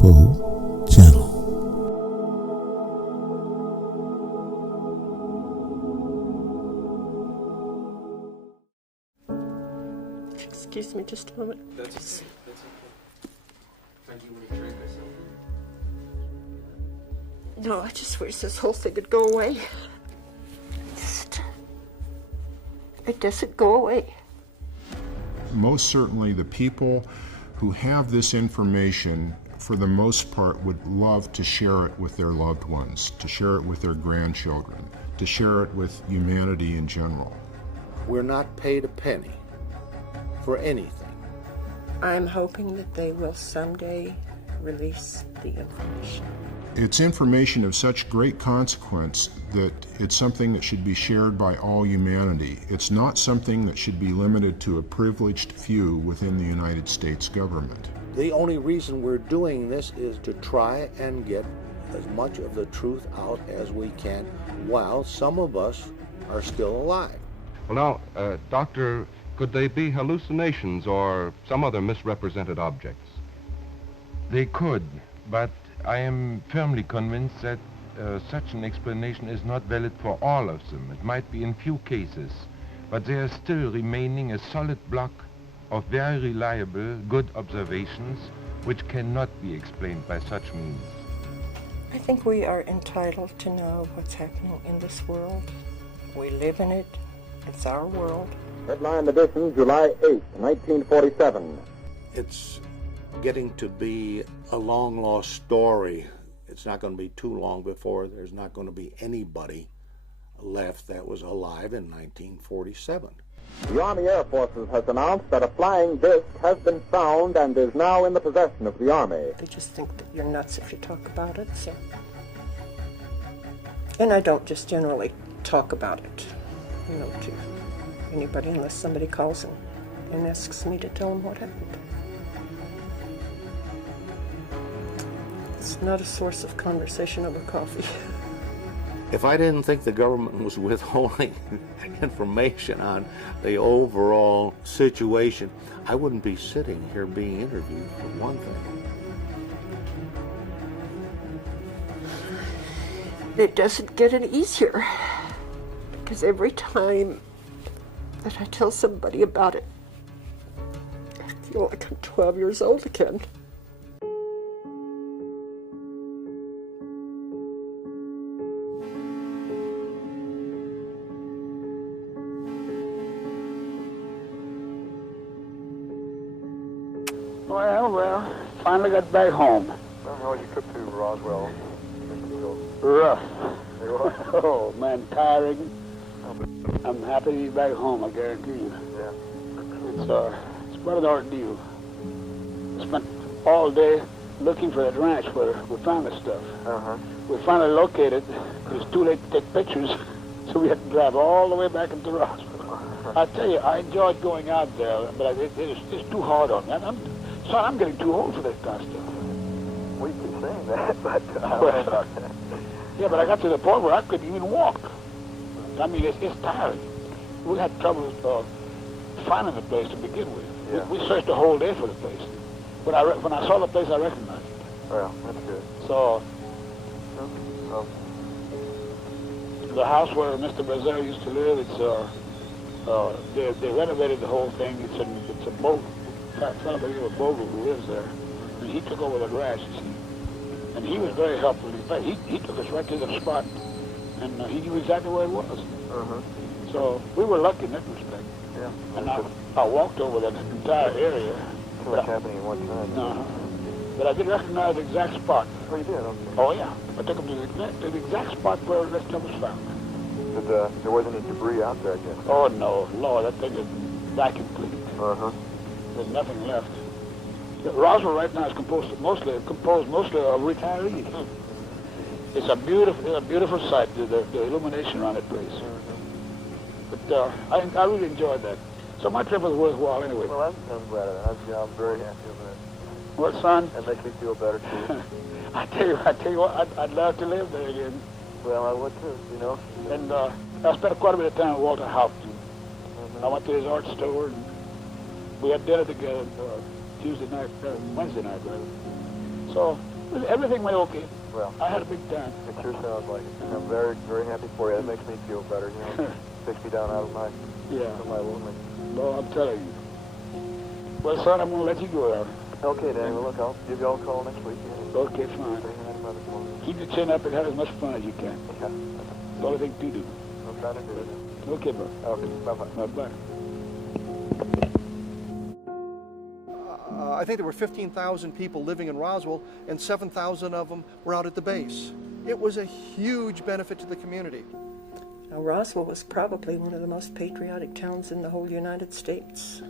UFO Channel. Excuse me just a moment. That's okay. That's okay. Do you want to trade myself? No, I just wish this whole thing would go away. It doesn't go away. Most certainly the people who have this information, for the most part, would love to share it with their loved ones, to share it with their grandchildren, to share it with humanity in general. We're not paid a penny for anything. I'm hoping that they will someday release the information. It's information of such great consequence that it's something that should be shared by all humanity. It's not something that should be limited to a privileged few within the United States government. The only reason we're doing this is to try and get as much of the truth out as we can while some of us are still alive. Well, now, Doctor, could they be hallucinations or some other misrepresented objects? They could, but I am firmly convinced that such an explanation is not valid for all of them. It might be in few cases, but there is still remaining a solid block of very reliable, good observations which cannot be explained by such means. I think we are entitled to know what's happening in this world. We live in it. It's our world. Headline edition, July 8, 1947. It's getting to be a long-lost story. It's not going to be too long before there's not going to be anybody left that was alive in 1947. The Army Air Forces has announced that a flying disc has been found and is now in the possession of the Army. They just think that you're nuts if you talk about it, so. And I don't just generally talk about it, to anybody unless somebody calls and asks me to tell them what happened. It's not a source of conversation over coffee. If I didn't think the government was withholding information on the overall situation, I wouldn't be sitting here being interviewed, for one thing. It doesn't get any easier, because every time that I tell somebody about it, I feel like I'm 12 years old again. Well, finally got back home. Well, how was your trip to Roswell? Rough. Oh, man, tiring. I'm happy to be back home, I guarantee you. Yeah. It's quite an ordeal. I spent all day looking for that ranch where we found this stuff. Uh-huh. We finally located. It was too late to take pictures, so we had to drive all the way back into Roswell. I tell you, I enjoyed going out there, but it's too hard on me. I'm getting too old for that kind of stuff. We keep saying that, but... yeah, but I got to the point where I couldn't even walk. I mean, it's tiring. We had trouble finding the place to begin with. Yeah. We searched the whole day for the place. When I saw the place, I recognized it. Well, that's good. So, the house where Mr. Brazel used to live, they renovated the whole thing. It's a boat. A fellow by the name of Bogle who lives there. And he took over the ranch, you see. And he was very helpful. In fact, he took us right to the spot. And he knew exactly where it was. Uh-huh. So we were lucky in that respect. Yeah. And I walked over that entire area. Too much happening at one time. Uh-huh. But I did recognize the exact spot. Oh, you did? Okay. Oh, yeah. I took him to the exact spot where that stuff was found. There wasn't any debris out there, I guess? Oh, no. Lord, that thing is vacuum cleaned. Uh-huh. There's nothing left. Roswell right now is composed mostly of retirees. It's a beautiful sight, the illumination around that place. But I really enjoyed that. So my trip was worthwhile anyway. Well, I'm glad of that. I'm very happy with that. Well, son? That makes me feel better, too. I tell you what, I'd love to live there again. Well, I would, too, And I spent quite a bit of time with Walter Hauptmann. I went to his art store, and we had dinner together Wednesday night, rather. So Everything went okay. Well, I had a big time. it sure sounds like it. I'm very, very happy for you. It makes me feel better, you know. Takes me down out of my loneliness. Well, I'm telling you. Well, son, I'm going to let you go now. Okay, Danny. Well, look, I'll give you all a call next week. Okay, fine. Keep your chin up and have as much fun as you can. Yeah. That's the only thing to do. I'll try to do it. Okay, bro. Okay, bye-bye. Bye-bye. I think there were 15,000 people living in Roswell, and 7,000 of them were out at the base. It was a huge benefit to the community. Now, Roswell was probably one of the most patriotic towns in the whole United States.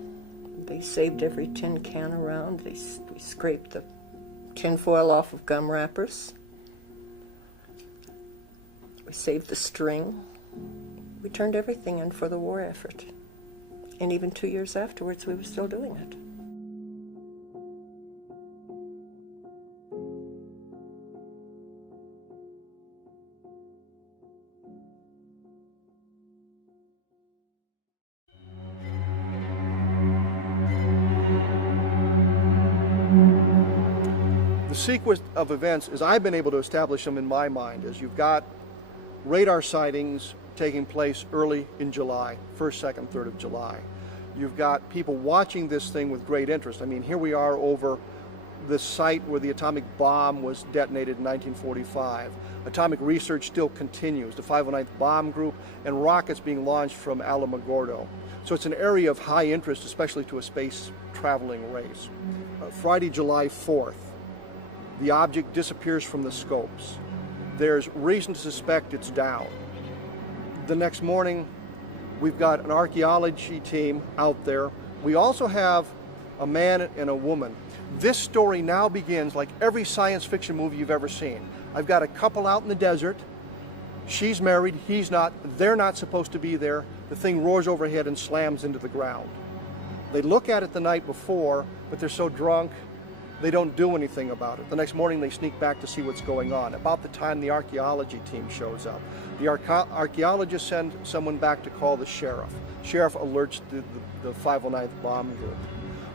They saved every tin can around. We scraped the tinfoil off of gum wrappers. We saved the string. We turned everything in for the war effort. And even 2 years afterwards, we were still doing it. The sequence of events, as I've been able to establish them in my mind, is you've got radar sightings taking place early in July, 1st, 2nd, 3rd of July. You've got people watching this thing with great interest. I mean, here we are over the site where the atomic bomb was detonated in 1945. Atomic research still continues, the 509th Bomb Group, and rockets being launched from Alamogordo. So it's an area of high interest, especially to a space traveling race. Friday, July 4th, the object disappears from the scopes. There's reason to suspect it's down. The next morning, we've got an archaeology team out there. We also have a man and a woman. This story now begins like every science fiction movie you've ever seen. I've got a couple out in the desert. She's married, he's not. They're not supposed to be there. The thing roars overhead and slams into the ground. They look at it the night before, but they're so drunk, they don't do anything about it. The next morning they sneak back to see what's going on. About the time the archaeology team shows up, the archaeologists send someone back to call the sheriff. Sheriff alerts the 509th Bomb Group.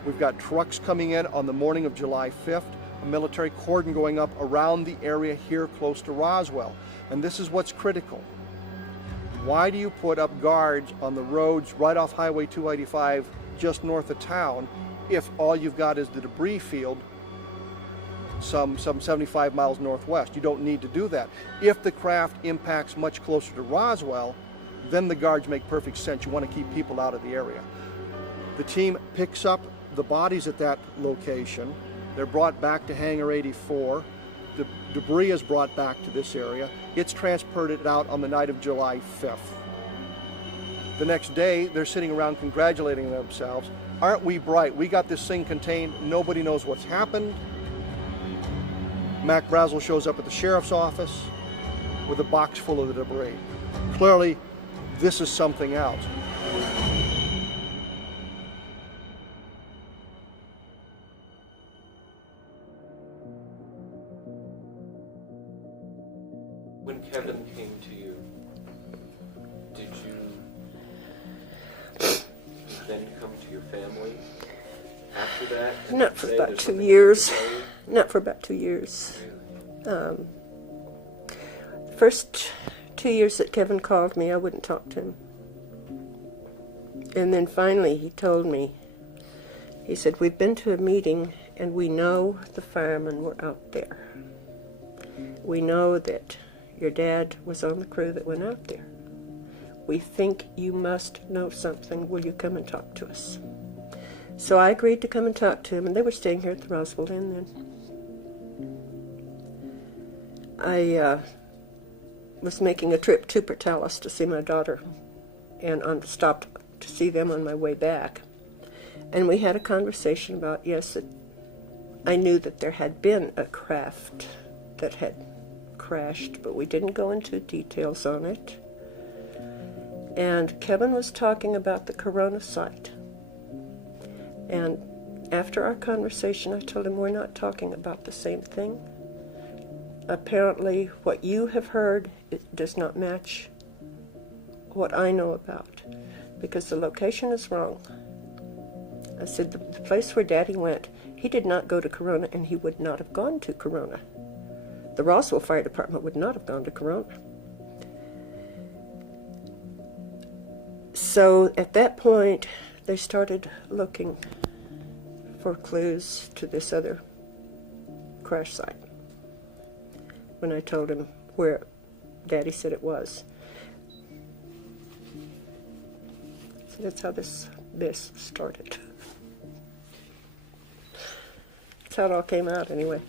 We've got trucks coming in on the morning of July 5th, a military cordon going up around the area here close to Roswell. And this is what's critical. Why do you put up guards on the roads right off Highway 285 just north of town if all you've got is the debris field some 75 miles northwest? You don't need to do that. If the craft impacts much closer to Roswell, then the guards make perfect sense. You want to keep people out of the area. The team picks up the bodies at that location. They're brought back to Hangar 84. The debris is brought back to this area. It's transported out on the night of July 5th. The next day, they're sitting around congratulating themselves. Aren't we bright? We got this thing contained. Nobody knows what's happened. Mac Brazel shows up at the sheriff's office with a box full of the debris. Clearly, this is something else. When Kevin came to you, did you then come to your family after that? Not for about 2 years. Not for about 2 years. First 2 years that Kevin called me, I wouldn't talk to him. And then finally he told me, he said, we've been to a meeting and we know the firemen were out there. We know that your dad was on the crew that went out there. We think you must know something. Will you come and talk to us? So I agreed to come and talk to him, and they were staying here at the Roswell Inn then. I was making a trip to Portales to see my daughter, and stopped to see them on my way back. And we had a conversation about, yes, that I knew that there had been a craft that had crashed, but we didn't go into details on it. And Kevin was talking about the Corona site. And after our conversation, I told him we're not talking about the same thing. Apparently, what you have heard does not match what I know about, because the location is wrong. I said, the place where Daddy went, he did not go to Corona, and he would not have gone to Corona. The Roswell Fire Department would not have gone to Corona. So at that point, they started looking for clues to this other crash site. When I told him where Daddy said it was. So that's how this started. That's how it all came out, anyway.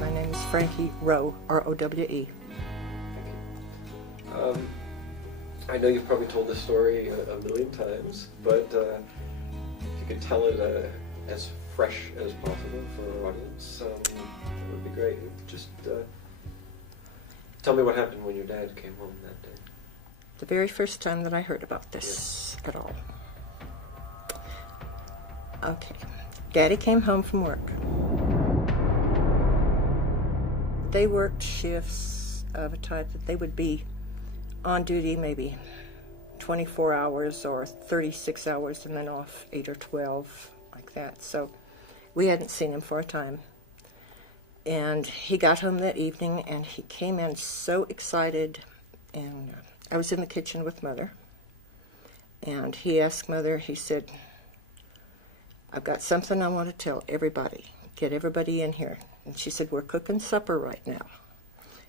My name is Frankie Rowe, R-O-W-E. I know you've probably told this story a million times, but if you could tell it as fresh as possible for our audience, that would be great. Just tell me what happened when your dad came home that day. The very first time that I heard about this at all. Okay. Daddy came home from work. They worked shifts of a type that they would be on duty maybe 24 hours or 36 hours and then off 8 or 12, like that. So we hadn't seen him for a time. And he got home that evening and he came in so excited, and I was in the kitchen with Mother. And he asked Mother, he said, I've got something I want to tell everybody. Get everybody in here. And she said, we're cooking supper right now.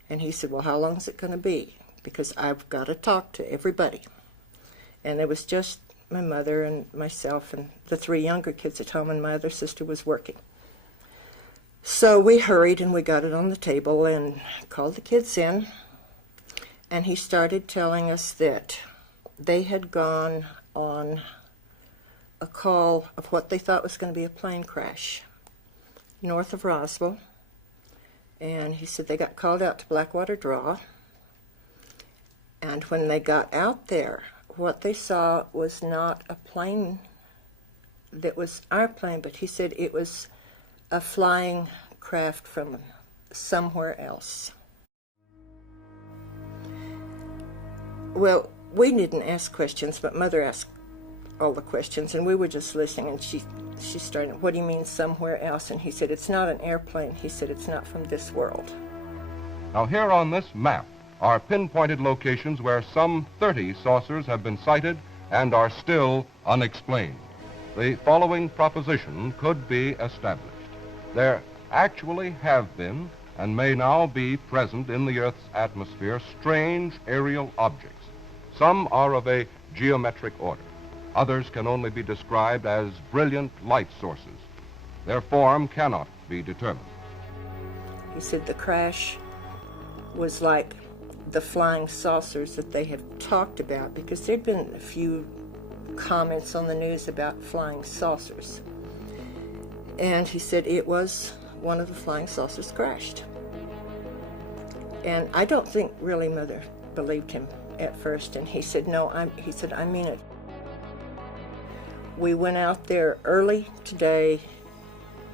And he said, well, how long is it going to be? Because I've got to talk to everybody. And it was just my mother and myself and the 3 younger kids at home, and my other sister was working. So we hurried and we got it on the table and called the kids in. And he started telling us that they had gone on a call of what they thought was going to be a plane crash north of Roswell. And he said they got called out to Blackwater Draw. And when they got out there, what they saw was not a plane that was our plane, but he said it was a flying craft from somewhere else. Well, we didn't ask questions, but Mother asked all the questions, and we were just listening, and she started, what do you mean somewhere else? And he said, it's not an airplane. He said, it's not from this world. Now here on this map are pinpointed locations where some 30 saucers have been sighted and are still unexplained. The following proposition could be established. There actually have been and may now be present in the Earth's atmosphere strange aerial objects. Some are of a geometric order. Others can only be described as brilliant light sources. Their form cannot be determined. He said the crash was like the flying saucers that they had talked about, because there'd been a few comments on the news about flying saucers. And he said it was one of the flying saucers crashed. And I don't think really Mother believed him at first, and he said, no, I mean it. We went out there early today,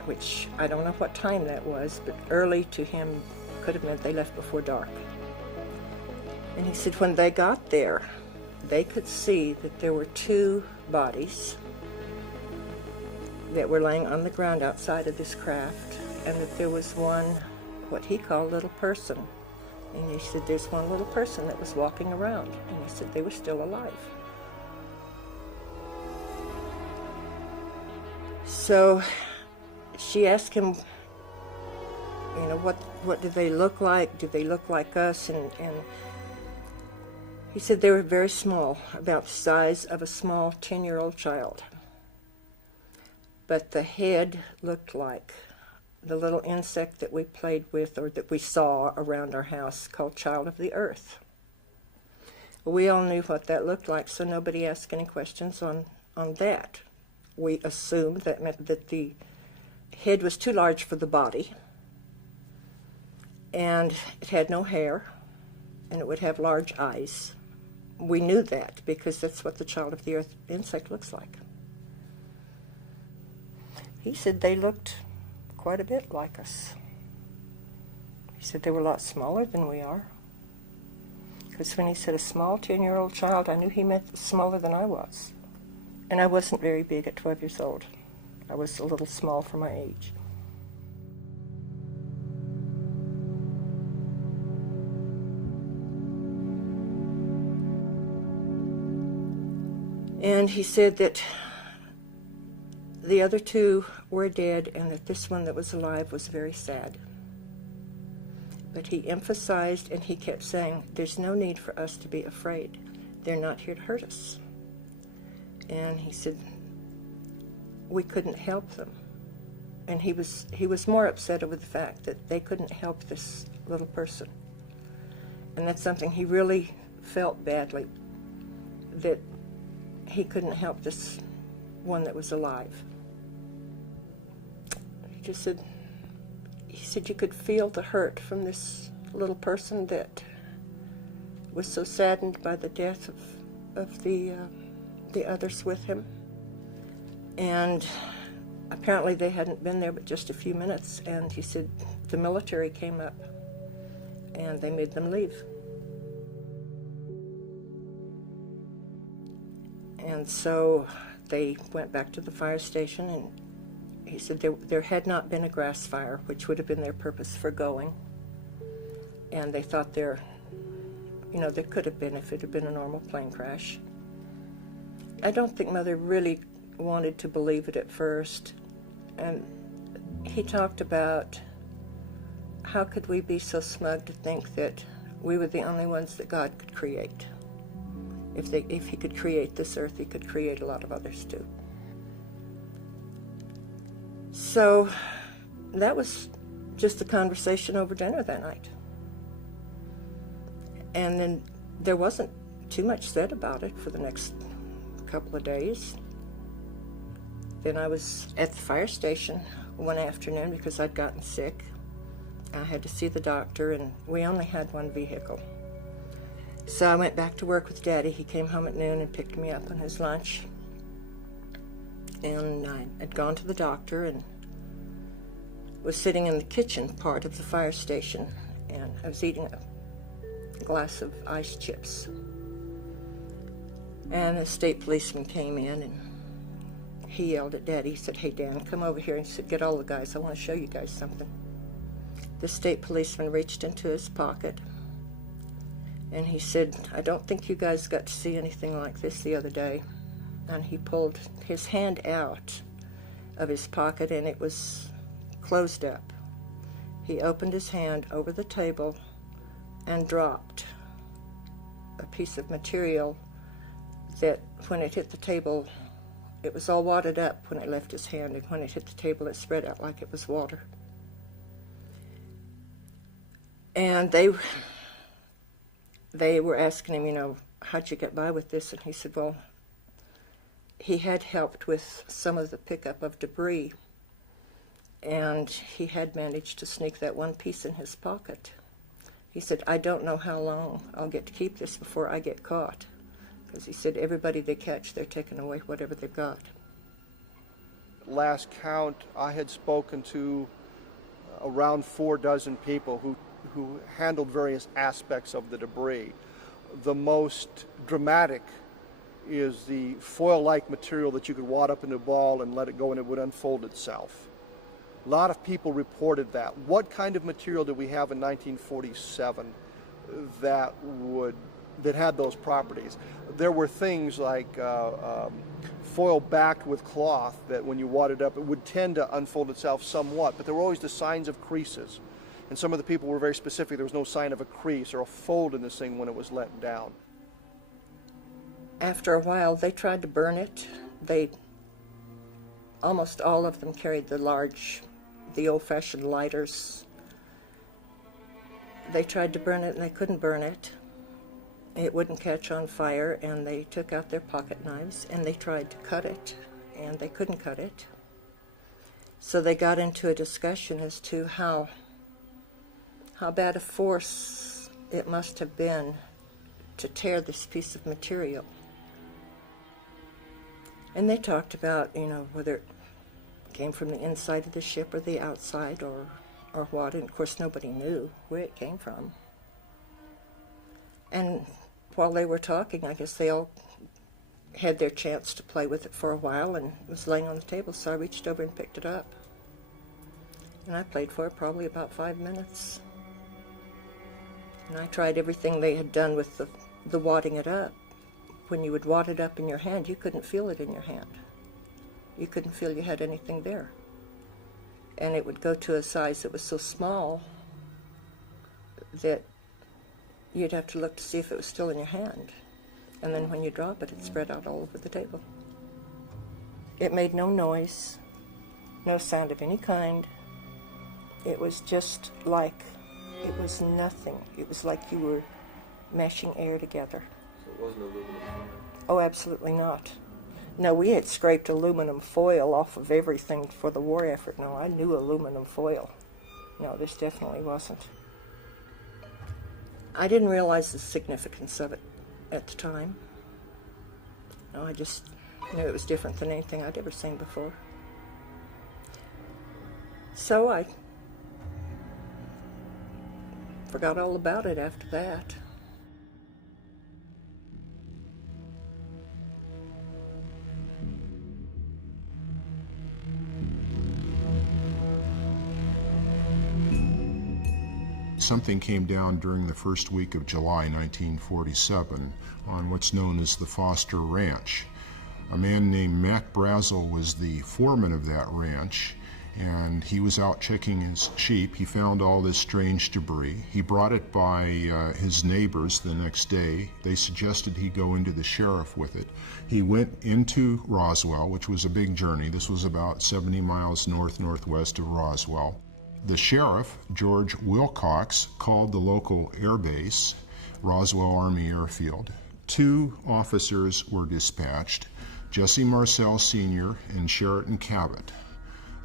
which I don't know what time that was, but early to him could have meant they left before dark. And he said when they got there, they could see that there were 2 bodies that were laying on the ground outside of this craft, and that there was one, what he called little person. And he said there's one little person that was walking around, and he said they were still alive. So she asked him, you know, what do they look like? Do they look like us? And he said they were very small, about the size of a small 10-year-old child. But the head looked like the little insect that we played with or that we saw around our house called Child of the Earth. We all knew what that looked like, so nobody asked any questions on that. We assumed that meant that the head was too large for the body, and it had no hair, and it would have large eyes. We knew that because that's what the Child of the Earth insect looks like. He said they looked quite a bit like us. He said they were a lot smaller than we are. Because when he said a small 10-year-old child, I knew he meant smaller than I was. And I wasn't very big at 12 years old. I was a little small for my age. And he said that the other two were dead and that this one that was alive was very sad. But he emphasized and he kept saying, there's no need for us to be afraid. They're not here to hurt us. And he said, we couldn't help them. And he was more upset over the fact that they couldn't help this little person. And that's something he really felt badly, that he couldn't help this one that was alive. He just said, he said you could feel the hurt from this little person that was so saddened by the death of the others with him. And apparently they hadn't been there but just a few minutes, and he said the military came up and they made them leave. And so they went back to the fire station, and he said there had not been a grass fire, which would have been their purpose for going. And they thought there could have been if it had been a normal plane crash. I don't think Mother really wanted to believe it at first. And he talked about how could we be so smug to think that we were the only ones that God could create. If he could create this earth, he could create a lot of others too. So that was just a conversation over dinner that night. And then there wasn't too much said about it for the next couple of days. Then I was at the fire station one afternoon because I'd gotten sick. I had to see the doctor, and we only had one vehicle. So I went back to work with Daddy. He came home at noon and picked me up on his lunch. And I had gone to the doctor and was sitting in the kitchen part of the fire station, and I was eating a glass of ice chips. And a state policeman came in, and he yelled at Daddy. He said, "Hey, Dan, come over here." And he said, "Get all the guys. I want to show you guys something." The state policeman reached into his pocket, and he said, "I don't think you guys got to see anything like this the other day." And he pulled his hand out of his pocket, and it was closed up. He opened his hand over the table and dropped a piece of material that when it hit the table, it was all wadded up when it left his hand, and when it hit the table, it spread out like it was water. And they were asking him, how'd you get by with this? And he said, well, he had helped with some of the pickup of debris, and he had managed to sneak that one piece in his pocket. He said, I don't know how long I'll get to keep this before I get caught. Because he said, everybody they catch, they're taking away whatever they've got. Last count, I had spoken to around 4 dozen people who handled various aspects of the debris. The most dramatic is the foil-like material that you could wad up in a ball and let it go and it would unfold itself. A lot of people reported that. What kind of material did we have in 1947 that had those properties? There were things like foil backed with cloth that when you wadded up, it would tend to unfold itself somewhat, but there were always the signs of creases. And some of the people were very specific. There was no sign of a crease or a fold in this thing when it was let down. After a while, they tried to burn it. Almost all of them carried the old-fashioned lighters. They tried to burn it and they couldn't burn it. It wouldn't catch on fire, and they took out their pocket knives and they tried to cut it, and they couldn't cut it. So they got into a discussion as to how bad a force it must have been to tear this piece of material. And they talked about, whether it came from the inside of the ship or the outside or what, and of course nobody knew where it came from. And while they were talking, I guess they all had their chance to play with it for a while, and it was laying on the table, so I reached over and picked it up. And I played for it probably about 5 minutes. And I tried everything they had done with the wadding it up. When you would wad it up in your hand, you couldn't feel it in your hand. You couldn't feel you had anything there. And it would go to a size that was so small that you'd have to look to see if it was still in your hand. And then when you drop it, it spread out all over the table. It made no noise, no sound of any kind. It was just like, it was nothing. It was like you were mashing air together. So it wasn't aluminum foil? Oh, absolutely not. No, we had scraped aluminum foil off of everything for the war effort. No, I knew aluminum foil. No, this definitely wasn't. I didn't realize the significance of it at the time. No, I just knew it was different than anything I'd ever seen before. So I forgot all about it after that. Something came down during the first week of July 1947 on what's known as the Foster Ranch. A man named Mac Brazel was the foreman of that ranch, and he was out checking his sheep. He found all this strange debris. He brought it by his neighbors the next day. They suggested he go into the sheriff with it. He went into Roswell, which was a big journey. This was about 70 miles northwest of Roswell. The sheriff, George Wilcox, called the local air base, Roswell Army Airfield. 2 officers were dispatched, Jesse Marcel Sr. and Sheraton Cabot,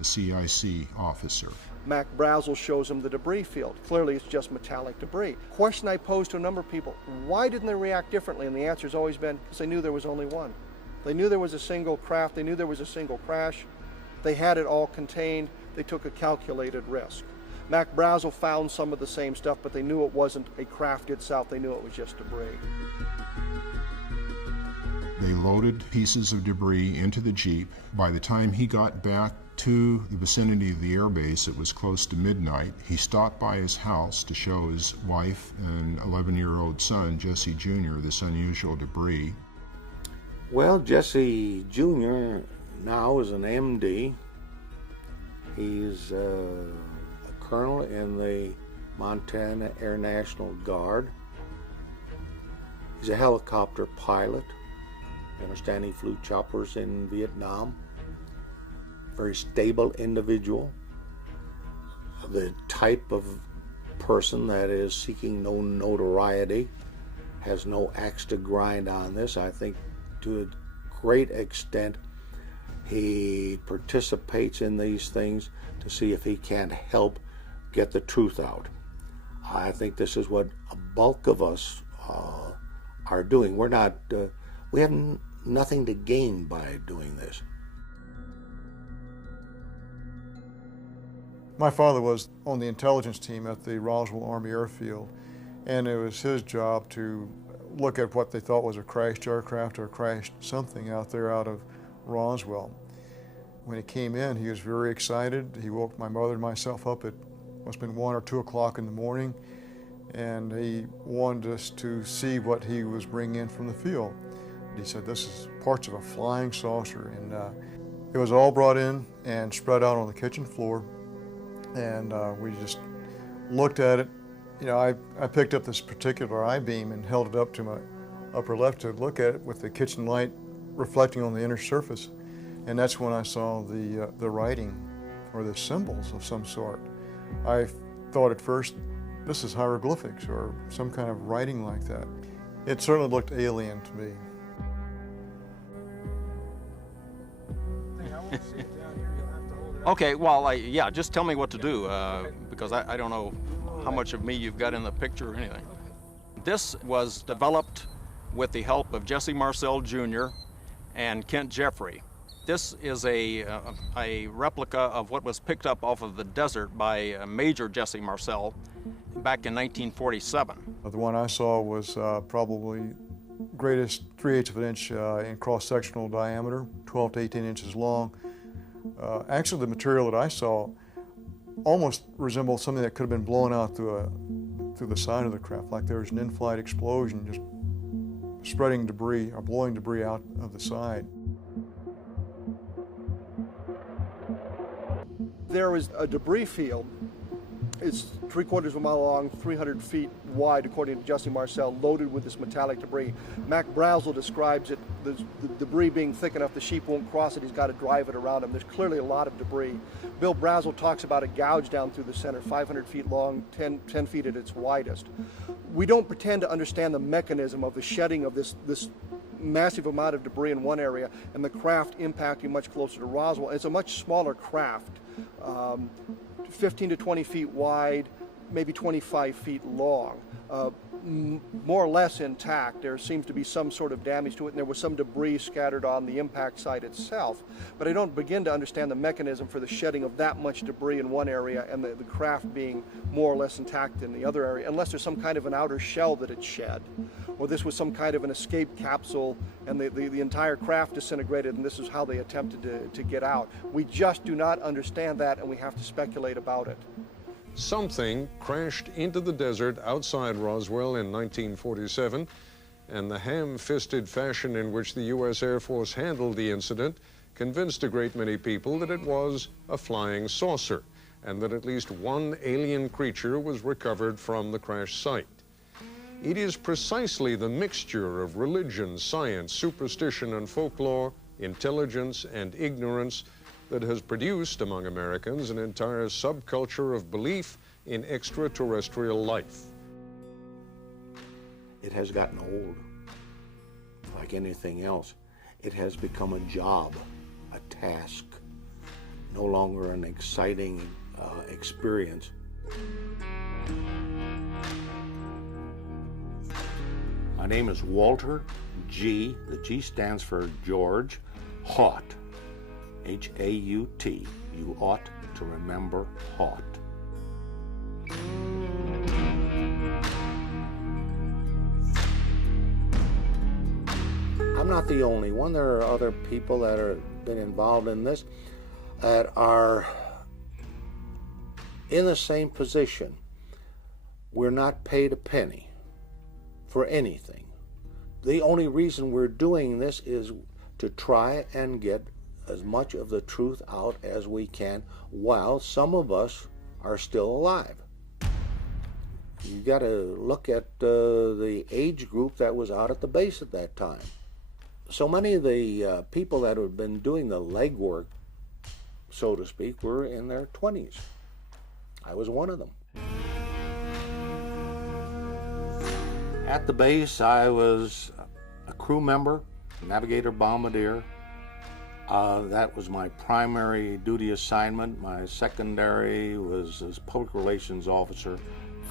a CIC officer. Mac Brazel shows him the debris field. Clearly it's just metallic debris. Question I posed to a number of people, why didn't they react differently? And the answer's always been, because they knew there was only one. They knew there was a single craft, they knew there was a single crash. They had it all contained. They took a calculated risk. Mac Brazel found some of the same stuff, but they knew it wasn't a craft itself. They knew it was just debris. They loaded pieces of debris into the Jeep. By the time he got back to the vicinity of the airbase, it was close to midnight. He stopped by his house to show his wife and 11-year-old son, Jesse Jr., this unusual debris. Well, Jesse Jr. now is an MD. He's a colonel in the Montana Air National Guard. He's a helicopter pilot. I understand he flew choppers in Vietnam. Very stable individual. The type of person that is seeking no notoriety, has no axe to grind on this. I think to a great extent he participates in these things to see if he can't help get the truth out. I think this is what a bulk of us are doing. We're not, we have nothing to gain by doing this. My father was on the intelligence team at the Roswell Army Airfield, and it was his job to look at what they thought was a crashed aircraft or crashed something out there out of Roswell. When he came in, he was very excited. He woke my mother and myself up at must have been 1 or 2 o'clock in the morning, and he wanted us to see what he was bringing in from the field. He said, "This is parts of a flying saucer," and it was all brought in and spread out on the kitchen floor, and we just looked at it. You know, I picked up this particular I-beam and held it up to my upper left to look at it with the kitchen light reflecting on the inner surface. And that's when I saw the writing or the symbols of some sort. I thought at first, this is hieroglyphics or some kind of writing like that. It certainly looked alien to me. Okay, well, yeah, just tell me what to do because I don't know how much of me you've got in the picture or anything. This was developed with the help of Jesse Marcel Jr. and Kent Jeffrey. This is a replica of what was picked up off of the desert by Major Jesse Marcel back in 1947. The one I saw was probably greatest 3/8 of an inch in cross-sectional diameter, 12 to 18 inches long. Actually, the material that I saw almost resembled something that could have been blown out through the side of the craft, like there was an in-flight explosion just spreading debris or blowing debris out of the side. There was a debris field. It's 3/4 of a mile long, 300 feet wide, according to Jesse Marcel, loaded with this metallic debris. Mac Brazel describes it, the debris being thick enough the sheep won't cross it, he's got to drive it around him. There's clearly a lot of debris. Bill Brazel talks about a gouge down through the center, 500 feet long, 10 feet at its widest. We don't pretend to understand the mechanism of the shedding of this massive amount of debris in one area and the craft impacting much closer to Roswell. It's a much smaller craft. 15 to 20 feet wide, maybe 25 feet long, more or less intact. There seems to be some sort of damage to it, and there was some debris scattered on the impact site itself. But I don't begin to understand the mechanism for the shedding of that much debris in one area and the craft being more or less intact in the other area, unless there's some kind of an outer shell that it shed, or this was some kind of an escape capsule and the entire craft disintegrated and this is how they attempted to get out. We just do not understand that, and we have to speculate about it. Something crashed into the desert outside Roswell in 1947, and the ham-fisted fashion in which the U.S. Air Force handled the incident convinced a great many people that it was a flying saucer, and that at least one alien creature was recovered from the crash site. It is precisely the mixture of religion, science, superstition, and folklore, intelligence, and ignorance that has produced among Americans an entire subculture of belief in extraterrestrial life. It has gotten old. Like anything else, it has become a job, a task, no longer an exciting experience. My name is Walter G. The G stands for George Haut. H-A-U-T. You ought to remember Haut. I'm not the only one. There are other people that have been involved in this that are in the same position. We're not paid a penny for anything. The only reason we're doing this is to try and get as much of the truth out as we can while some of us are still alive. You got to look at the age group that was out at the base at that time. So many of the people that have been doing the legwork, so to speak, were in their 20s. I was one of them. At the base, I was a crew member, navigator bombardier. That was my primary duty assignment. My secondary was as public relations officer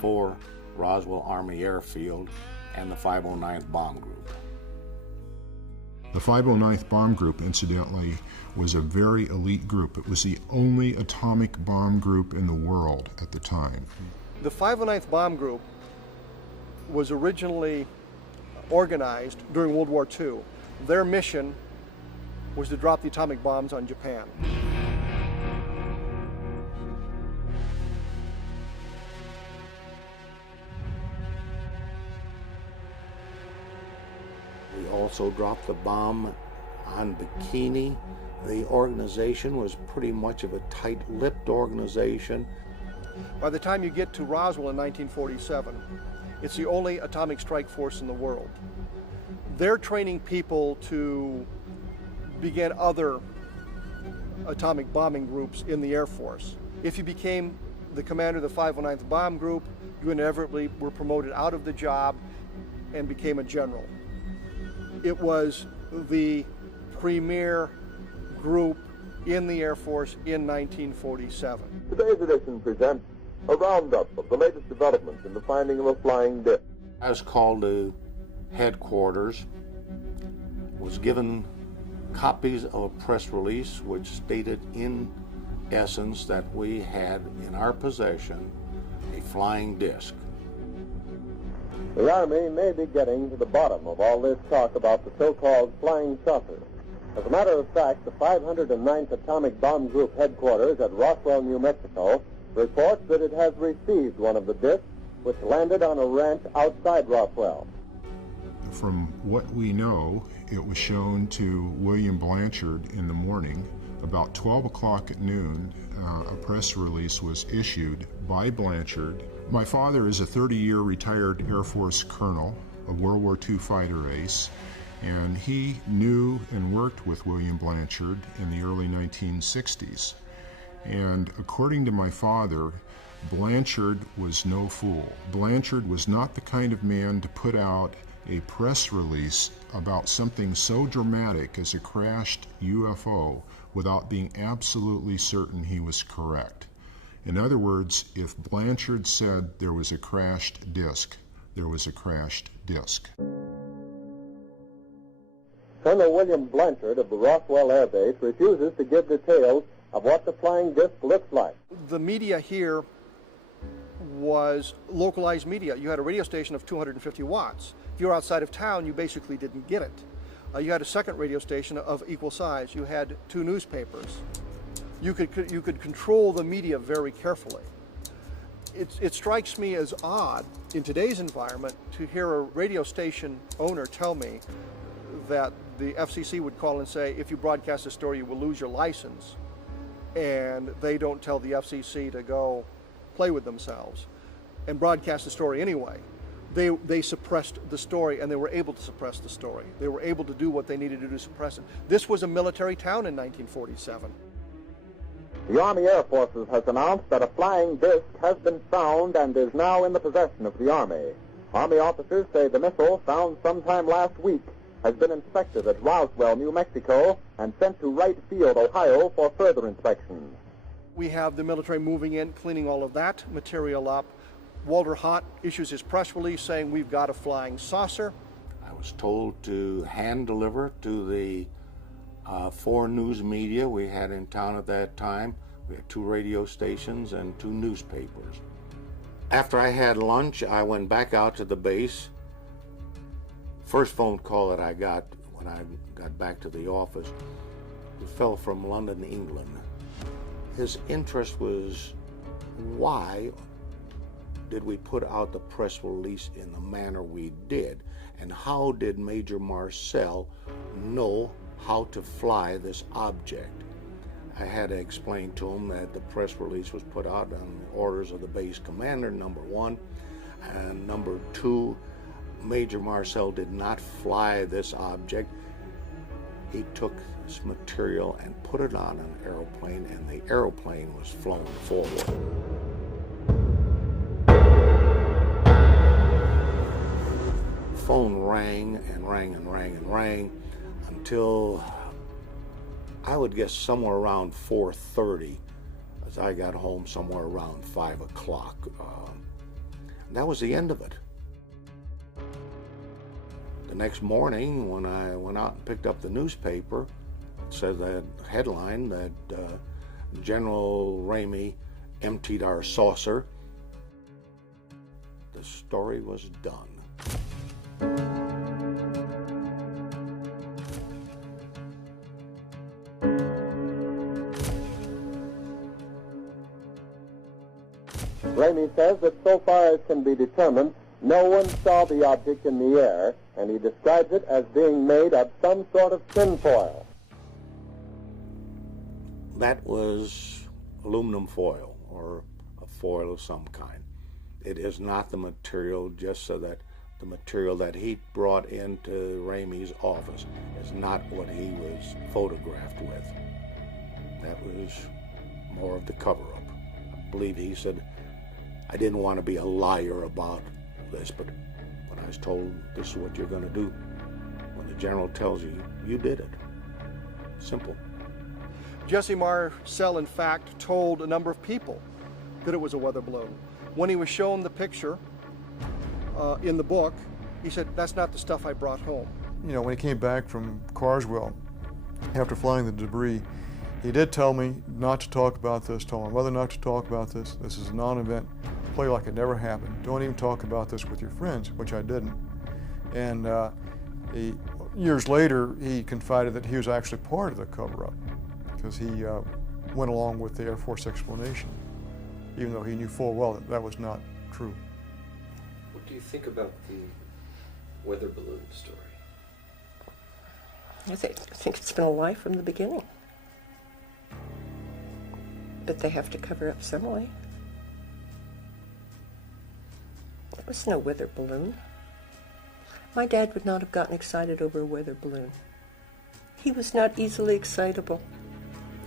for Roswell Army Airfield and the 509th Bomb Group. The 509th Bomb Group, incidentally, was a very elite group. It was the only atomic bomb group in the world at the time. The 509th Bomb Group was originally organized during World War II. Their mission was to drop the atomic bombs on Japan. We also dropped the bomb on Bikini. The organization was pretty much of a tight-lipped organization. By the time you get to Roswell in 1947, it's the only atomic strike force in the world. They're training people to begin other atomic bombing groups in the Air Force. If you became the commander of the 509th Bomb Group, you inevitably were promoted out of the job and became a general. It was the premier group in the Air Force in 1947. Today's edition presents a roundup of the latest developments in the finding of a flying disc. I was called to headquarters, was given copies of a press release which stated in essence that we had in our possession a flying disc. The Army may be getting to the bottom of all this talk about the so-called flying saucers. As a matter of fact, the 509th Atomic Bomb Group headquarters at Roswell, New Mexico, reports that it has received one of the discs which landed on a ranch outside Roswell. From what we know, it was shown to William Blanchard in the morning. About 12 o'clock at noon, a press release was issued by Blanchard. My father is a 30-year retired Air Force colonel, a World War II fighter ace, and he knew and worked with William Blanchard in the early 1960s. And according to my father, Blanchard was no fool. Blanchard was not the kind of man to put out a press release about something so dramatic as a crashed UFO without being absolutely certain he was correct. In other words, if Blanchard said there was a crashed disc, there was a crashed disc. Colonel William Blanchard of the Roswell Air Base refuses to give details of what the flying disc looks like. The media here was localized media. You had a radio station of 250 watts. If you were outside of town, you basically didn't get it. You had a second radio station of equal size. You had 2 newspapers. You could control the media very carefully. It strikes me as odd in today's environment to hear a radio station owner tell me that the FCC would call and say, if you broadcast a story, you will lose your license. And they don't tell the FCC to go play with themselves and broadcast the story anyway. They suppressed the story, and they were able to suppress the story. They were able to do what they needed to do to suppress it. This was a military town in 1947. The Army Air Forces has announced that a flying disc has been found and is now in the possession of the Army. Army officers say the missile, found sometime last week, has been inspected at Roswell, New Mexico, and sent to Wright Field, Ohio, for further inspection. We have the military moving in, cleaning all of that material up. Walter Haut issues his press release saying we've got a flying saucer. I was told to hand deliver to the 4 news media we had in town at that time. We had 2 radio stations and 2 newspapers. After I had lunch, I went back out to the base. First phone call that I got when I got back to the office, it fell from London, England. His interest was, why did we put out the press release in the manner we did? And how did Major Marcel know how to fly this object? I had to explain to him that the press release was put out on the orders of the base commander, number 1. And number 2, Major Marcel did not fly this object. He took this material and put it on an aeroplane, and the aeroplane was flown forward. The phone rang and rang and rang and rang until I would guess somewhere around 4:30, as I got home somewhere around 5 o'clock. That was the end of it. The next morning, when I went out and picked up the newspaper, it said that headline that General Ramey emptied our saucer. The story was done. Ramey says that so far as can be determined, no one saw the object in the air, and he describes it as being made of some sort of tinfoil. That was aluminum foil, or a foil of some kind. It is not the material, just so that the material that he brought into Ramey's office is not what he was photographed with. That was more of the cover-up. I believe he said, I didn't want to be a liar about this, but when I was told this is what you're going to do, when the general tells you, you did it. Simple. Jesse Marcel, in fact, told a number of people that it was a weather balloon. When he was shown the picture in the book, he said, that's not the stuff I brought home. You know, when he came back from Carswell, after flying the debris. He did tell me not to talk about this, told my mother not to talk about this. This is a non-event. Play like it never happened. Don't even talk about this with your friends, which I didn't. And years later, he confided that he was actually part of the cover-up because he went along with the Air Force explanation, even though he knew full well that that was not true. What do you think about the weather balloon story? I think it's been a lie from the beginning. But they have to cover up some way. There was no weather balloon. My dad would not have gotten excited over a weather balloon. He was not easily excitable.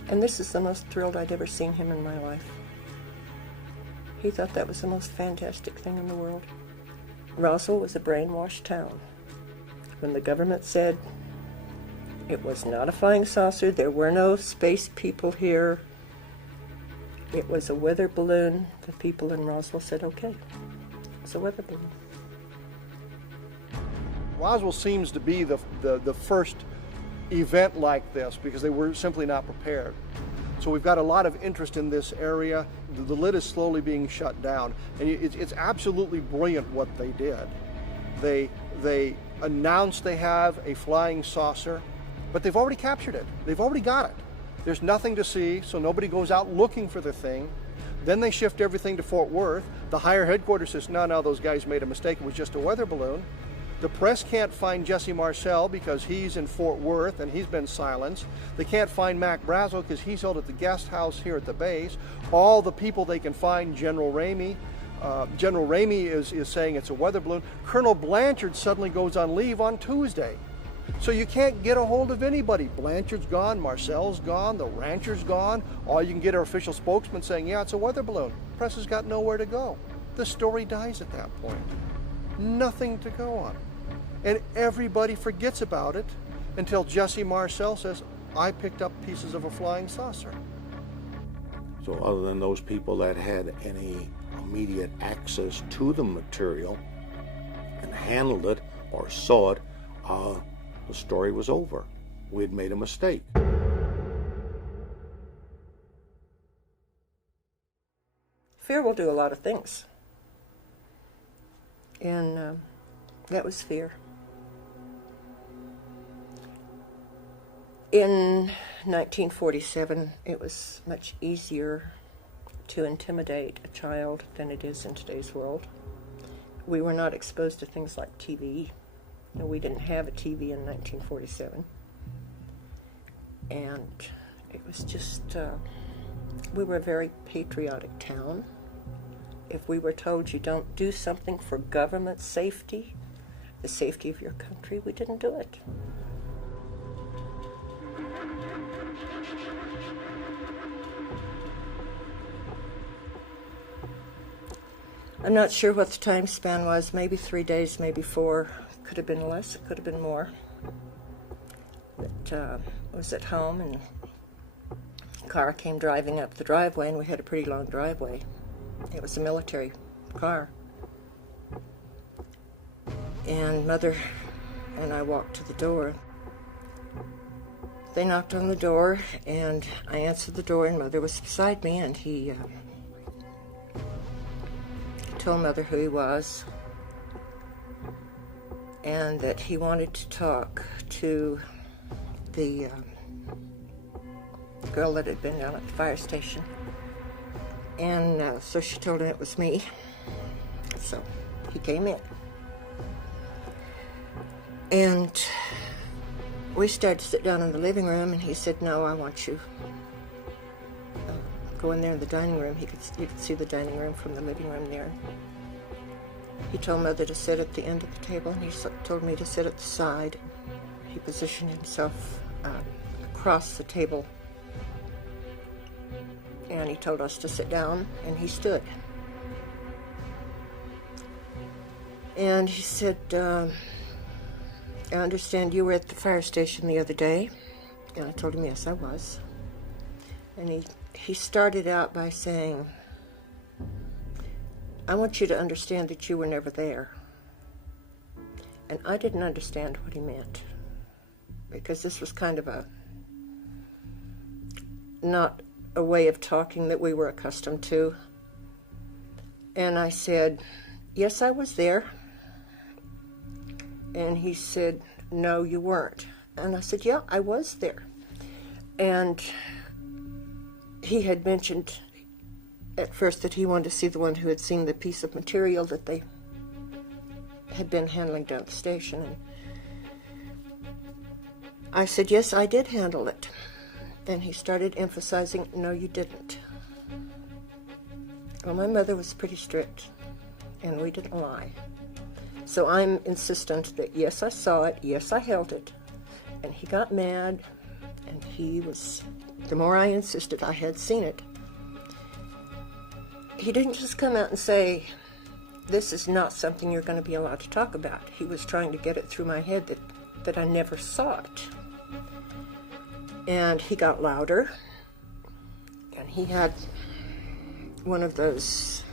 And this is the most thrilled I'd ever seen him in my life. He thought that was the most fantastic thing in the world. Roswell was a brainwashed town. When the government said it was not a flying saucer, there were no space people here, it was a weather balloon, the people in Roswell said, okay, it's a weather balloon. Roswell seems to be the first event like this because they were simply not prepared. So we've got a lot of interest in this area. The lid is slowly being shut down, and it's absolutely brilliant what they did. They announced they have a flying saucer, but they've already captured it. They've already got it. There's nothing to see, so nobody goes out looking for the thing. Then they shift everything to Fort Worth. The higher headquarters says, no, those guys made a mistake. It was just a weather balloon. The press can't find Jesse Marcel because he's in Fort Worth and he's been silenced. They can't find Mac Brazel because he's held at the guest house here at the base. All the people they can find, General Ramey. General Ramey is saying it's a weather balloon. Colonel Blanchard suddenly goes on leave on Tuesday. So you can't get a hold of anybody. Blanchard's gone, Marcel's gone, the rancher's gone. All you can get are official spokesmen saying, yeah, it's a weather balloon. Press has got nowhere to go. The story dies at that point. Nothing to go on. And everybody forgets about it until Jesse Marcel says, I picked up pieces of a flying saucer. So other than those people that had any immediate access to the material and handled it or saw it, the story was over. We had made a mistake. Fear will do a lot of things. And that was fear. In 1947, it was much easier to intimidate a child than it is in today's world. We were not exposed to things like TV. We didn't have a TV in 1947. And it was just, we were a very patriotic town. If we were told you don't do something for government safety, the safety of your country, we didn't do it. I'm not sure what the time span was, maybe 3 days, maybe 4. Could have been less, it could have been more. But I was at home and a car came driving up the driveway, and we had a pretty long driveway. It was a military car. And Mother and I walked to the door. They knocked on the door, and I answered the door, and Mother was beside me, and he told Mother who he was, and that he wanted to talk to the girl that had been down at the fire station. And so she told him it was me. So he came in. And we started to sit down in the living room, and he said, no, I want you. Go in there in the dining room. You could see the dining room from the living room there. He told Mother to sit at the end of the table, and he told me to sit at the side. He positioned himself across the table, and he told us to sit down, and he stood. And he said, I understand you were at the fire station the other day. And I told him, yes, I was. And he started out by saying, I want you to understand that you were never there. And I didn't understand what he meant, because this was kind of a not a way of talking that we were accustomed to. And I said, yes, I was there. And he said, no, you weren't. And I said, yeah, I was there. And he had mentioned at first that he wanted to see the one who had seen the piece of material that they had been handling down at the station. And I said, yes, I did handle it. And he started emphasizing, no, you didn't. Well, my mother was pretty strict, and we didn't lie. So I'm insistent that, yes, I saw it, yes, I held it. And he got mad, and he was, the more I insisted I had seen it, he didn't just come out and say, this is not something you're going to be allowed to talk about. He was trying to get it through my head that I never saw it. And he got louder, and he had one of those,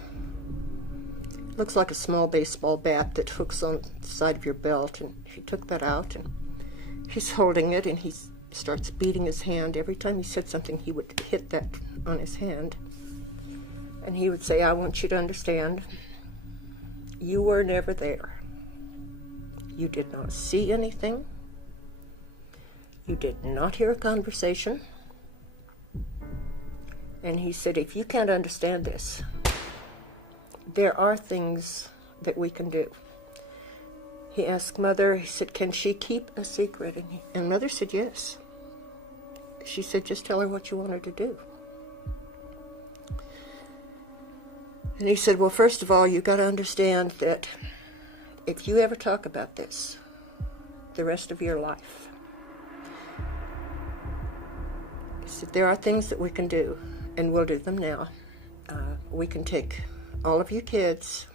looks like a small baseball bat that hooks on the side of your belt, and he took that out, and he's holding it, and he starts beating his hand. Every time he said something, he would hit that on his hand, and he would say, I want you to understand, you were never there. You did not see anything. You did not hear a conversation. And he said, if you can't understand this, there are things that we can do. He asked Mother, he said, can she keep a secret? And Mother said, yes. She said, just tell her what you want her to do. And he said, well, first of all, you've got to understand that if you ever talk about this the rest of your life, he said, there are things that we can do, and we'll do them now. We can take all of you kids,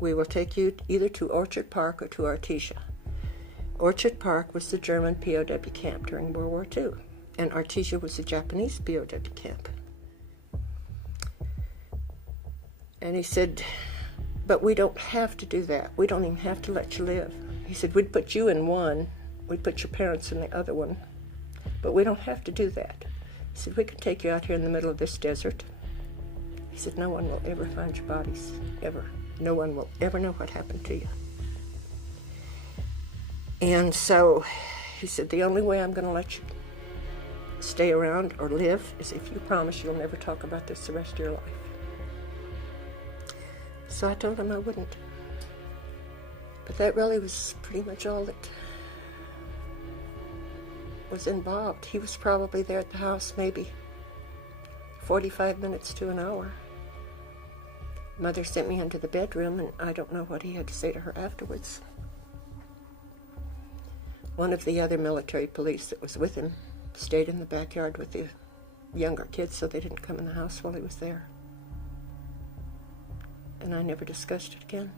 we will take you either to Orchard Park or to Artesia. Orchard Park was the German POW camp during World War II, and Artesia was the Japanese POW camp. And he said, but we don't have to do that. We don't even have to let you live. He said, we'd put you in one, we'd put your parents in the other one, but we don't have to do that. He said, we can take you out here in the middle of this desert. He said, no one will ever find your bodies, ever. No one will ever know what happened to you. And so he said, the only way I'm going to let you stay around or live is if you promise you'll never talk about this the rest of your life. So I told him I wouldn't. But that really was pretty much all that was involved. He was probably there at the house maybe 45 minutes to an hour. Mother sent me into the bedroom, and I don't know what he had to say to her afterwards. One of the other military police that was with him stayed in the backyard with the younger kids so they didn't come in the house while he was there. And I never discussed it again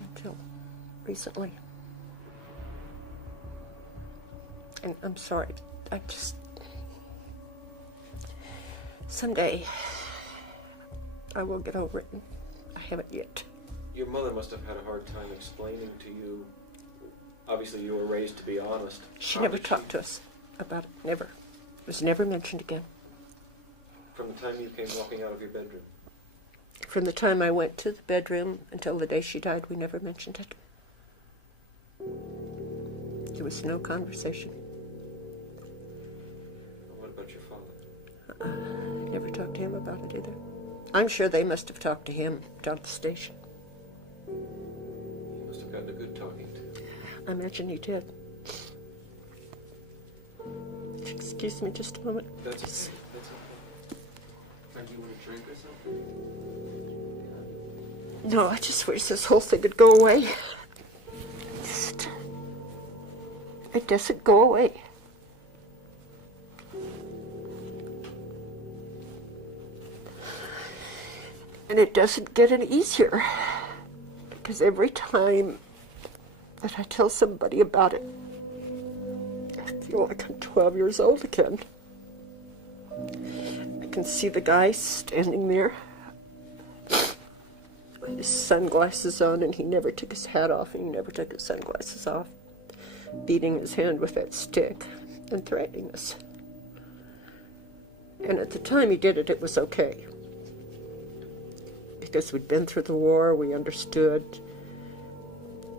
until recently. And I'm sorry, I just, someday I will get over it, and I haven't yet. Your mother must have had a hard time explaining to you. Obviously, you were raised to be honest. She never talked to us about it, never. It was never mentioned again. From the time you came walking out of your bedroom? From the time I went to the bedroom until the day she died, we never mentioned it. There was no conversation. What about your father? Never talked to him about it either. I'm sure they must have talked to him down at the station. You must have gotten a good talking to. I imagine he did. Excuse me just a moment. That's okay. That's okay. Frank, you want a drink or something? No, I just wish this whole thing would go away. It doesn't go away. And it doesn't get any easier, because every time that I tell somebody about it, I feel like I'm 12 years old again. I can see the guy standing there with his sunglasses on, and he never took his hat off, and he never took his sunglasses off, beating his hand with that stick and threatening us. And at the time he did it, it was okay. Because we'd been through the war, we understood,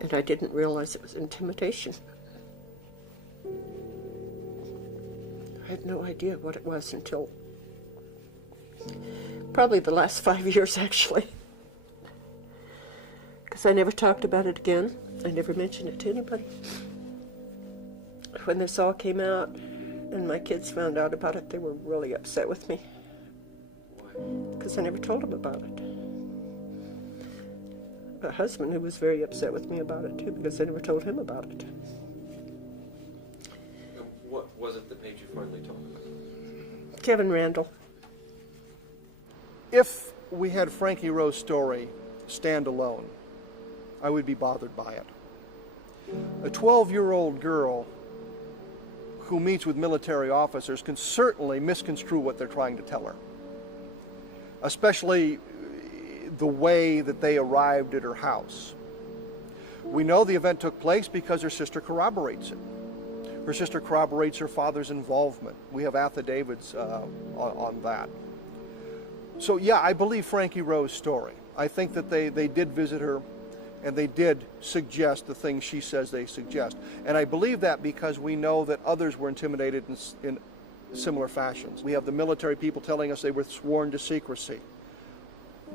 and I didn't realize it was intimidation. I had no idea what it was until probably the last 5 years, actually. Because I never talked about it again. I never mentioned it to anybody. When this all came out and my kids found out about it, they were really upset with me. Because I never told them about it. A husband who was very upset with me about it too, because I never told him about it. What was it that made you finally talk about it? Kevin Randall. If we had Frankie Rowe's story stand alone, I would be bothered by it. A 12-year-old girl who meets with military officers can certainly misconstrue what they're trying to tell her, especially the way that they arrived at her house. We know the event took place because her sister corroborates it. Her sister corroborates her father's involvement. We have affidavits on that. So yeah, I believe Frankie Rowe's story. I think that they did visit her and they did suggest the things she says they suggest. And I believe that because we know that others were intimidated in similar fashions. We have the military people telling us they were sworn to secrecy.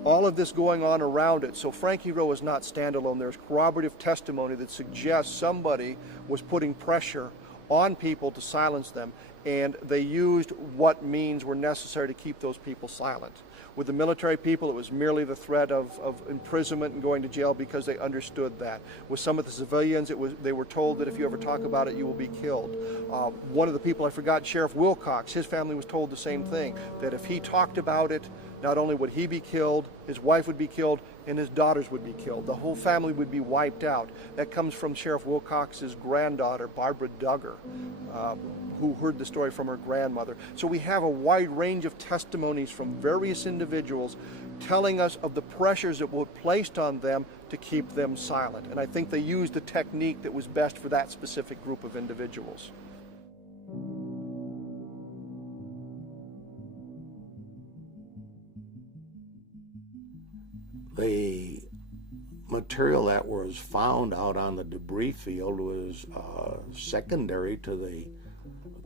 All of this going on around it. So Frankie Rowe is not standalone. There's corroborative testimony that suggests somebody was putting pressure on people to silence them, and they used what means were necessary to keep those people silent. With the military people, it was merely the threat of imprisonment and going to jail because they understood that. With some of the civilians, they were told that if you ever talk about it, you will be killed. One of the people, I forgot, Sheriff Wilcox, his family was told the same thing, that if he talked about it, not only would he be killed, his wife would be killed, and his daughters would be killed. The whole family would be wiped out. That comes from Sheriff Wilcox's granddaughter, Barbara Duggar, who heard the story from her grandmother. So we have a wide range of testimonies from various individuals telling us of the pressures that were placed on them to keep them silent. And I think they used the technique that was best for that specific group of individuals. The material that was found out on the debris field was secondary to the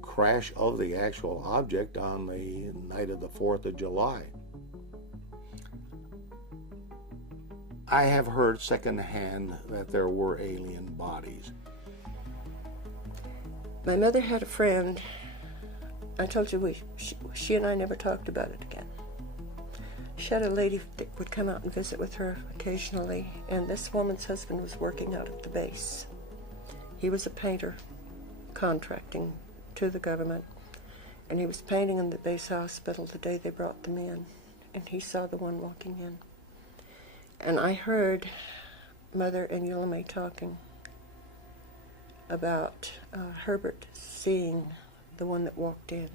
crash of the actual object on the night of the 4th of July. I have heard secondhand that there were alien bodies. My mother had a friend. I told you she and I never talked about it again. She had a lady that would come out and visit with her occasionally, and this woman's husband was working out at the base. He was a painter, contracting to the government, and he was painting in the base hospital the day they brought them in, and he saw the one walking in. And I heard Mother and Eula May talking about Herbert seeing the one that walked in,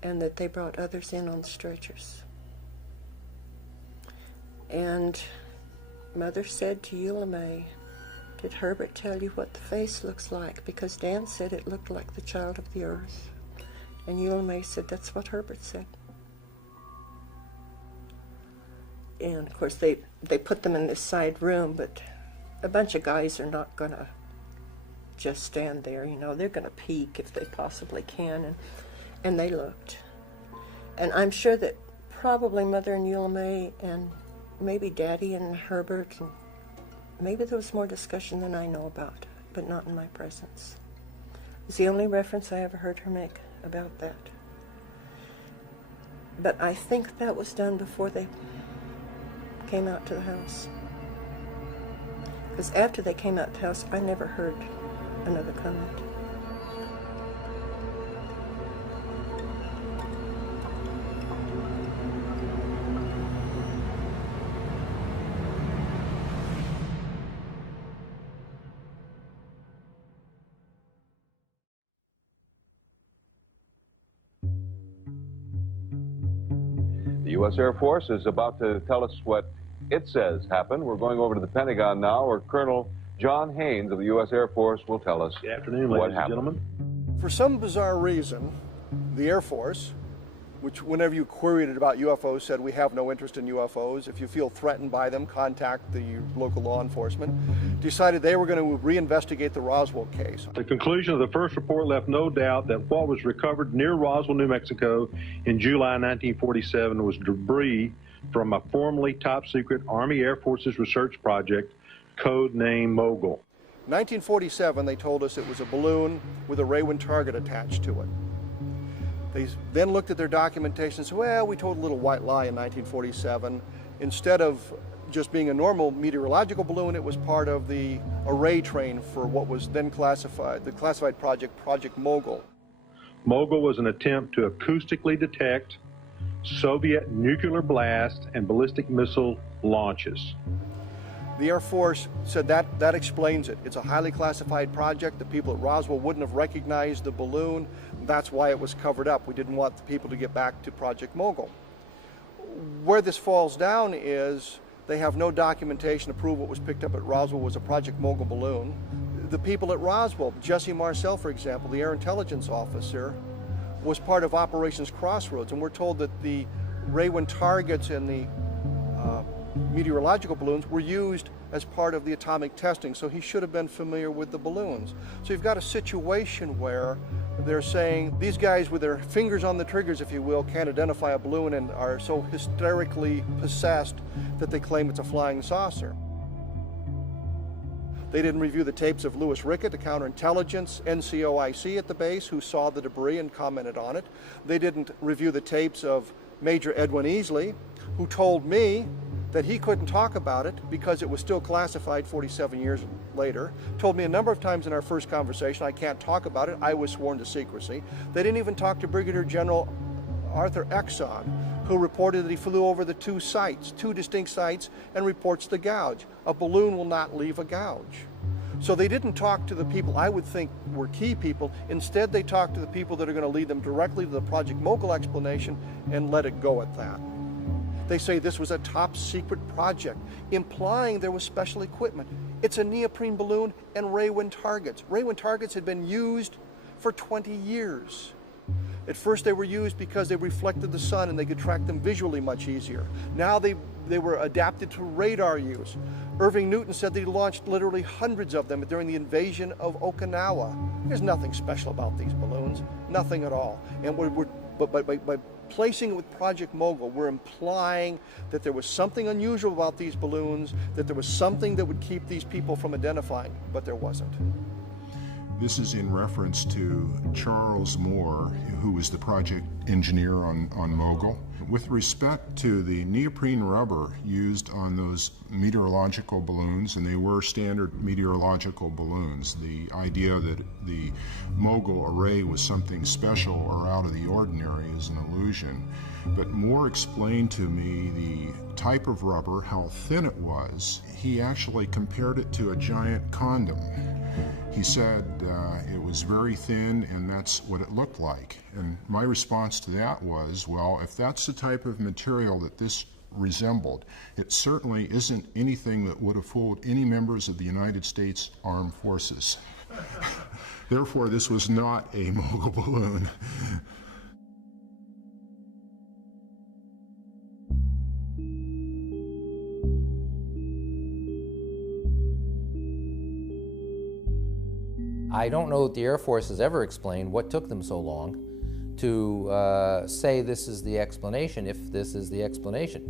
and that they brought others in on stretchers. And Mother said to Eula May, "Did Herbert tell you what the face looks like? Because Dan said it looked like the child of the earth." And Eula May said, "That's what Herbert said." And of course they put them in this side room, but a bunch of guys are not going to just stand there, you know. They're going to peek if they possibly can, and they looked. And I'm sure that probably Mother and Eula May and maybe Daddy and Herbert, and maybe there was more discussion than I know about, but not in my presence. It's the only reference I ever heard her make about that. But I think that was done before they came out to the house. Because after they came out to the house, I never heard another comment. The U.S. Air Force is about to tell us what it says happened. We're going over to the Pentagon now, where Colonel John Haynes of the U.S. Air Force will tell us Good afternoon, what ladies and happened. gentlemen. For some bizarre reason, The Air Force, which whenever you queried it about UFOs said we have no interest in UFOs. If you feel threatened by them, contact the local law enforcement. Decided they were going to reinvestigate the Roswell case. The conclusion of the first report left no doubt that what was recovered near Roswell, New Mexico in July 1947 was debris from a formerly top-secret Army Air Forces research project, code-named Mogul. In 1947, they told us it was a balloon with a Raywin target attached to it. They then looked at their documentation and said, well, we told a little white lie in 1947. Instead of just being a normal meteorological balloon, it was part of the array train for what was then classified, the classified project, Project Mogul. Mogul was an attempt to acoustically detect Soviet nuclear blast and ballistic missile launches. The Air Force said that explains it. It's a highly classified project. The people at Roswell wouldn't have recognized the balloon. That's why it was covered up. We didn't want the people to get back to Project Mogul. Where this falls down is they have no documentation to prove what was picked up at Roswell was a Project Mogul balloon. The people at Roswell, Jesse Marcel, for example, the air intelligence officer, was part of Operations Crossroads, and we're told that the Raywin targets and the meteorological balloons were used as part of the atomic testing, so he should have been familiar with the balloons. So you've got a situation where they're saying these guys with their fingers on the triggers, if you will, can't identify a balloon and are so hysterically possessed that they claim it's a flying saucer. They didn't review the tapes of Louis Rickett, the counterintelligence NCOIC at the base, who saw the debris and commented on it. They didn't review the tapes of Major Edwin Easley, who told me that he couldn't talk about it because it was still classified 47 years later. Told me a number of times in our first conversation, I can't talk about it, I was sworn to secrecy. They didn't even talk to Brigadier General Arthur Exon, who reported that he flew over the two distinct sites, and reports the gouge. A balloon will not leave a gouge. So they didn't talk to the people I would think were key people. Instead, they talked to the people that are going to lead them directly to the Project Mogul explanation and let it go at that. They say this was a top secret project, implying there was special equipment. It's a neoprene balloon and Raywin targets. Raywin targets had been used for 20 years. At first they were used because they reflected the sun and they could track them visually much easier. Now they were adapted to radar use. Irving Newton said that he launched literally hundreds of them during the invasion of Okinawa. There's nothing special about these balloons, nothing at all. And by placing it with Project Mogul, we're implying that there was something unusual about these balloons, that there was something that would keep these people from identifying, but there wasn't. This is in reference to Charles Moore, who was the project engineer on Mogul. With respect to the neoprene rubber used on those meteorological balloons, and they were standard meteorological balloons, the idea that the Mogul array was something special or out of the ordinary is an illusion. But Moore explained to me the type of rubber, how thin it was. He actually compared it to a giant condom. He said it was very thin and that's what it looked like. And my response to that was, well, if that's the type of material that this resembled, it certainly isn't anything that would have fooled any members of the United States Armed Forces. Therefore, this was not a Mogul balloon. I don't know that the Air Force has ever explained what took them so long to say this is the explanation, if this is the explanation.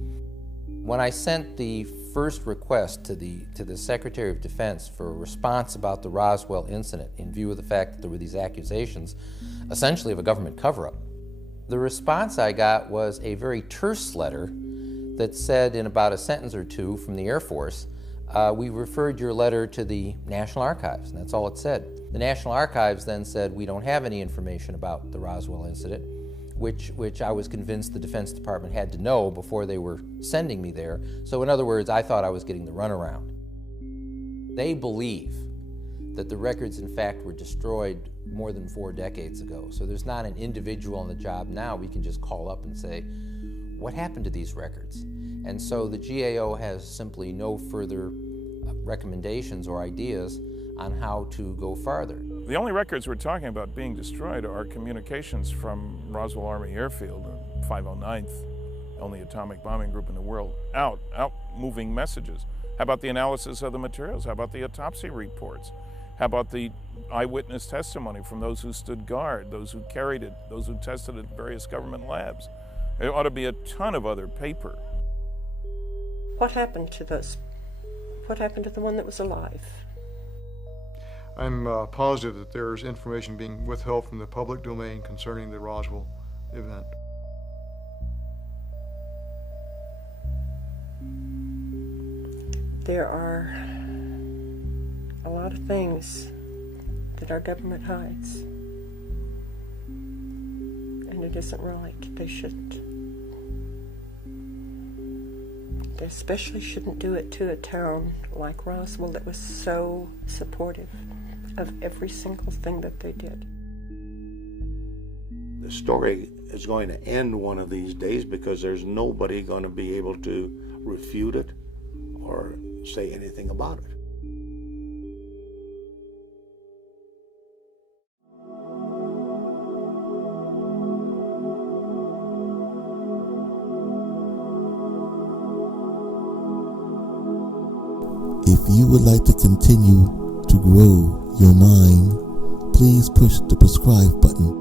When I sent the first request to the Secretary of Defense for a response about the Roswell incident in view of the fact that there were these accusations, essentially of a government cover-up, the response I got was a very terse letter that said in about a sentence or two from the Air Force, we referred your letter to the National Archives, and that's all it said. The National Archives then said, we don't have any information about the Roswell incident, which I was convinced the Defense Department had to know before they were sending me there. So in other words, I thought I was getting the runaround. They believe that the records, in fact, were destroyed more than 4 decades ago. So there's not an individual on the job now we can just call up and say, what happened to these records? And so the GAO has simply no further recommendations or ideas on how to go farther. The only records we're talking about being destroyed are communications from Roswell Army Airfield, 509th, only atomic bombing group in the world, out moving messages. How about the analysis of the materials? How about the autopsy reports? How about the eyewitness testimony from those who stood guard, those who carried it, those who tested it at various government labs? There ought to be a ton of other paper. What happened to those? What happened to the one that was alive? I'm positive that there's information being withheld from the public domain concerning the Roswell event. There are a lot of things that our government hides, and it isn't right. They shouldn't. They especially shouldn't do it to a town like Roswell that was so supportive of every single thing that they did. The story is going to end one of these days because there's nobody going to be able to refute it or say anything about it. If you would like to continue to grow your mind, please push the subscribe button